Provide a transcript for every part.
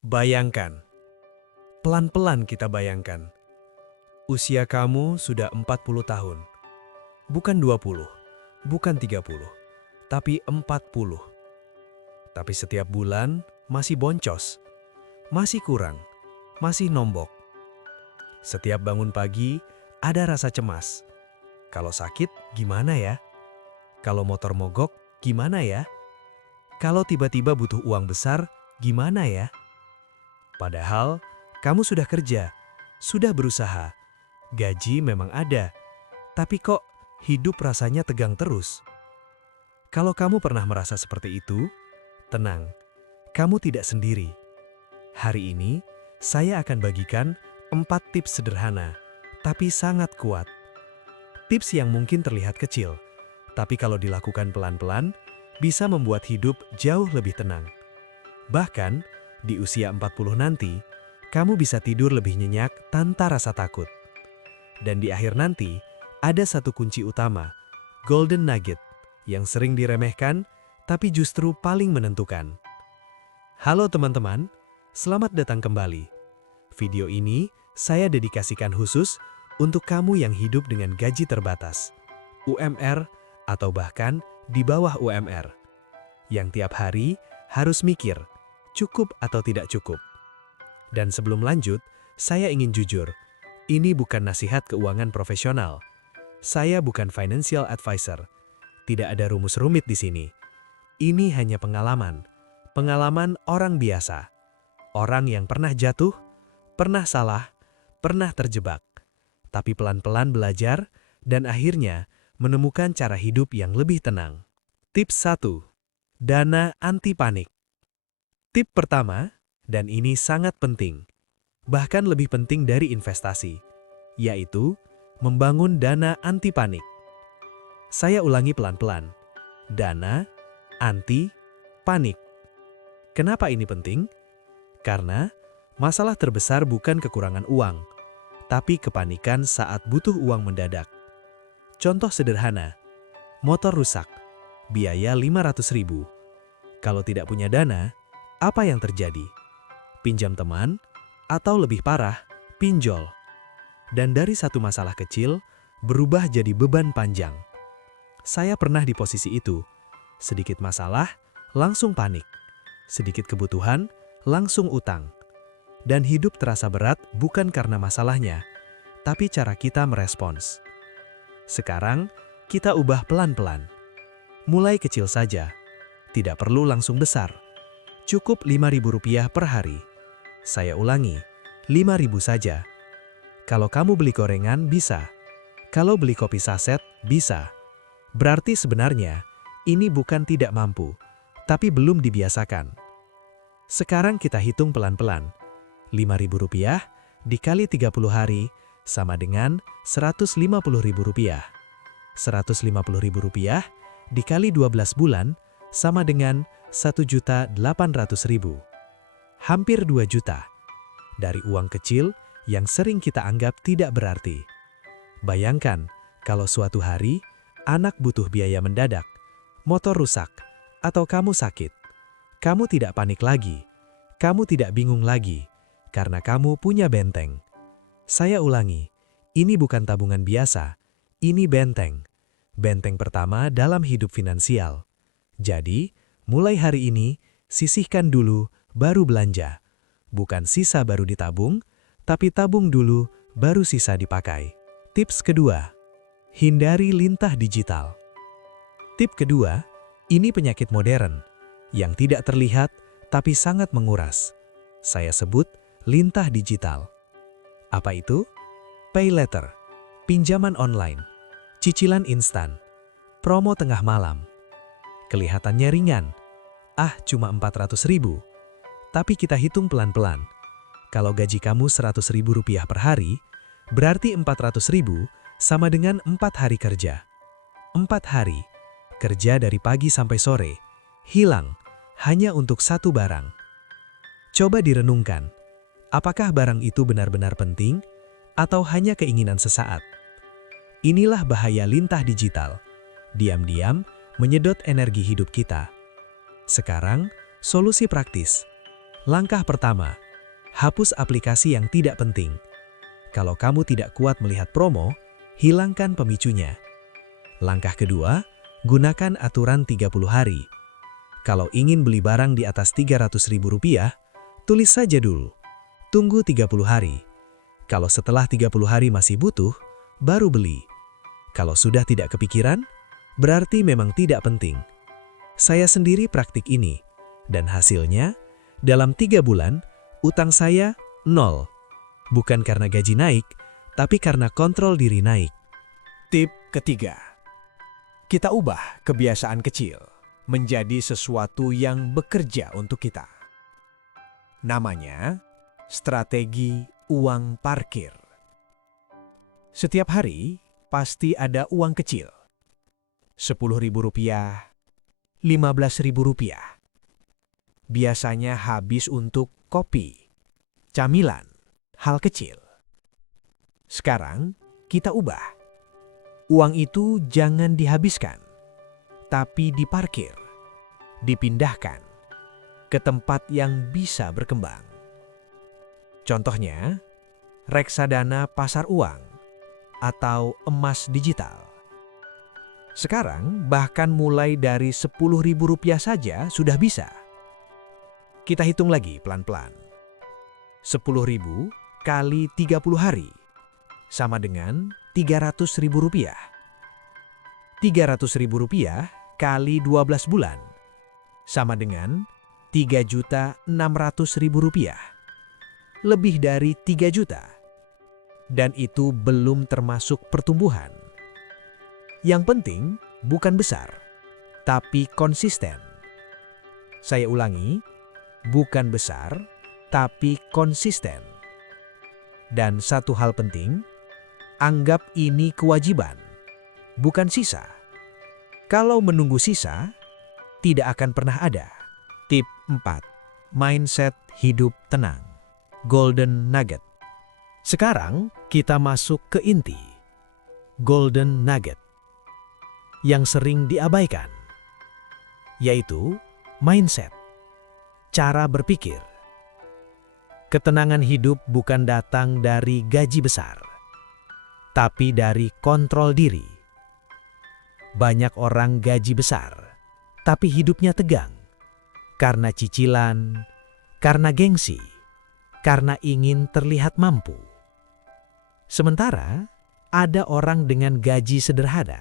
Bayangkan, pelan-pelan kita bayangkan, usia kamu sudah 40 tahun. Bukan 20, bukan 30, tapi 40. Tapi setiap bulan masih boncos, masih kurang, masih nombok. Setiap bangun pagi ada rasa cemas. Kalau sakit gimana ya? Kalau motor mogok gimana ya? Kalau tiba-tiba butuh uang besar gimana ya? Padahal kamu sudah kerja, sudah berusaha, gaji memang ada, tapi kok hidup rasanya tegang terus? Kalau kamu pernah merasa seperti itu, tenang, kamu tidak sendiri. Hari ini, saya akan bagikan 4 tips sederhana, tapi sangat kuat. Tips yang mungkin terlihat kecil, tapi kalau dilakukan pelan-pelan, bisa membuat hidup jauh lebih tenang. Bahkan, di usia 40 nanti, kamu bisa tidur lebih nyenyak tanpa rasa takut. Dan di akhir nanti, ada satu kunci utama, golden nugget, yang sering diremehkan, tapi justru paling menentukan. Halo teman-teman, selamat datang kembali. Video ini saya dedikasikan khusus untuk kamu yang hidup dengan gaji terbatas, UMR, atau bahkan di bawah UMR, yang tiap hari harus mikir, cukup atau tidak cukup. Dan sebelum lanjut, saya ingin jujur, ini bukan nasihat keuangan profesional. Saya bukan financial advisor. Tidak ada rumus rumit di sini. Ini hanya pengalaman. Pengalaman orang biasa. Orang yang pernah jatuh, pernah salah, pernah terjebak. Tapi pelan-pelan belajar dan akhirnya menemukan cara hidup yang lebih tenang. Tips 1. Dana anti panik. Tip pertama, dan ini sangat penting, bahkan lebih penting dari investasi, yaitu membangun dana anti panik. Saya ulangi pelan-pelan. Dana anti panik. Kenapa ini penting? Karena masalah terbesar bukan kekurangan uang, tapi kepanikan saat butuh uang mendadak. Contoh sederhana, motor rusak, biaya 500.000. Kalau tidak punya dana, apa yang terjadi? Pinjam teman, atau lebih parah, pinjol. Dan dari satu masalah kecil, berubah jadi beban panjang. Saya pernah di posisi itu. Sedikit masalah, langsung panik. Sedikit kebutuhan, langsung utang. Dan hidup terasa berat bukan karena masalahnya, tapi cara kita merespons. Sekarang, kita ubah pelan-pelan. Mulai kecil saja. Tidak perlu langsung besar. Cukup Rp5.000 per hari. Saya ulangi, 5.000 saja. Kalau kamu beli gorengan, bisa. Kalau beli kopi saset, bisa. Berarti sebenarnya, ini bukan tidak mampu, tapi belum dibiasakan. Sekarang kita hitung pelan-pelan. Rp5.000 dikali 30 hari sama dengan Rp150.000. Rp150.000 dikali 12 bulan sama dengan Rp1.800.000. Hampir 2 juta. Dari uang kecil yang sering kita anggap tidak berarti. Bayangkan kalau suatu hari anak butuh biaya mendadak, motor rusak, atau kamu sakit. Kamu tidak panik lagi. Kamu tidak bingung lagi, karena kamu punya benteng. Saya ulangi, ini bukan tabungan biasa, ini benteng. Benteng pertama dalam hidup finansial. Jadi, mulai hari ini, sisihkan dulu, baru belanja. Bukan sisa baru ditabung, tapi tabung dulu, baru sisa dipakai. Tips kedua, hindari lintah digital. Tip kedua, ini penyakit modern, yang tidak terlihat tapi sangat menguras. Saya sebut lintah digital. Apa itu? Pay letter, pinjaman online, cicilan instan, promo tengah malam. Kelihatannya ringan, cuma 400.000. Tapi kita hitung pelan-pelan. Kalau gaji kamu Rp100.000 per hari, berarti 400.000 sama dengan 4 hari kerja. 4 hari, kerja dari pagi sampai sore, hilang hanya untuk satu barang. Coba direnungkan, apakah barang itu benar-benar penting atau hanya keinginan sesaat? Inilah bahaya lintah digital. Diam-diam menyedot energi hidup kita. Sekarang, solusi praktis. Langkah pertama, hapus aplikasi yang tidak penting. Kalau kamu tidak kuat melihat promo, hilangkan pemicunya. Langkah kedua, gunakan aturan 30 hari. Kalau ingin beli barang di atas Rp300.000, tulis saja dulu. Tunggu 30 hari. Kalau setelah 30 hari masih butuh, baru beli. Kalau sudah tidak kepikiran, berarti memang tidak penting. Saya sendiri praktik ini, dan hasilnya, dalam 3 bulan, utang saya 0. Bukan karena gaji naik, tapi karena kontrol diri naik. Tip ketiga, kita ubah kebiasaan kecil menjadi sesuatu yang bekerja untuk kita. Namanya strategi uang parkir. Setiap hari pasti ada uang kecil. Rp10.000, Rp15.000. Biasanya habis untuk kopi, camilan, hal kecil. Sekarang kita ubah. Uang itu jangan dihabiskan, tapi diparkir, dipindahkan ke tempat yang bisa berkembang. Contohnya, reksadana pasar uang atau emas digital. Sekarang bahkan mulai dari Rp10.000 saja sudah bisa. Kita hitung lagi pelan-pelan. 10.000 kali 30 hari sama dengan Rp300.000. Rp300.000 kali 12 bulan sama dengan Rp3.600.000. Lebih dari 3 juta. Dan itu belum termasuk pertumbuhan. Yang penting bukan besar, tapi konsisten. Saya ulangi, bukan besar, tapi konsisten. Dan satu hal penting, anggap ini kewajiban, bukan sisa. Kalau menunggu sisa, tidak akan pernah ada. Tip 4. Mindset hidup tenang. Golden Nugget. Sekarang kita masuk ke inti. Golden Nugget. Yang sering diabaikan. Yaitu mindset. Cara berpikir. Ketenangan hidup bukan datang dari gaji besar, tapi dari kontrol diri. Banyak orang gaji besar, tapi hidupnya tegang. Karena cicilan, karena gengsi, karena ingin terlihat mampu. Sementara, ada orang dengan gaji sederhana,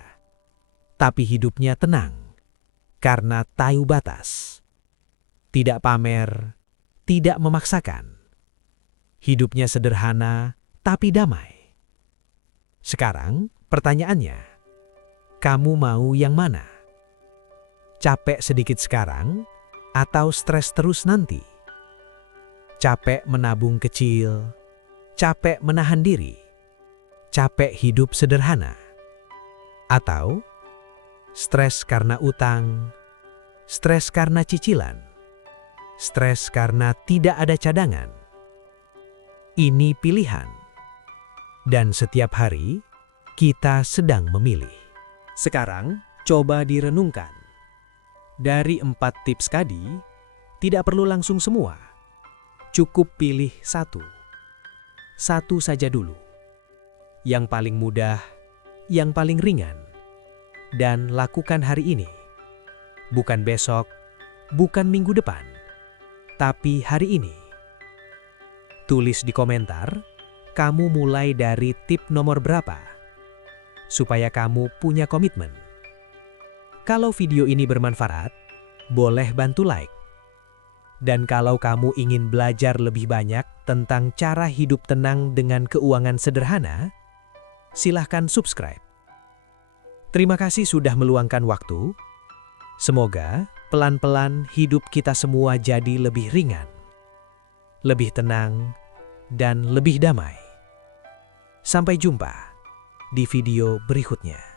tapi hidupnya tenang, karena tahu batas. Tidak pamer, tidak memaksakan. Hidupnya sederhana, tapi damai. Sekarang, pertanyaannya, kamu mau yang mana? Capek sedikit sekarang, atau stres terus nanti? Capek menabung kecil, capek menahan diri, capek hidup sederhana, atau stres karena utang, stres karena cicilan, stres karena tidak ada cadangan. Ini pilihan, dan setiap hari kita sedang memilih. Sekarang coba direnungkan. Dari 4 tips tadi, tidak perlu langsung semua. Cukup pilih satu. Satu saja dulu. Yang paling mudah, yang paling ringan. Dan lakukan hari ini. Bukan besok, bukan minggu depan. Tapi hari ini. Tulis di komentar, kamu mulai dari tip nomor berapa? Supaya kamu punya komitmen. Kalau video ini bermanfaat, boleh bantu like. Dan kalau kamu ingin belajar lebih banyak tentang cara hidup tenang dengan keuangan sederhana, silahkan subscribe. Terima kasih sudah meluangkan waktu. Semoga pelan-pelan hidup kita semua jadi lebih ringan, lebih tenang, dan lebih damai. Sampai jumpa di video berikutnya.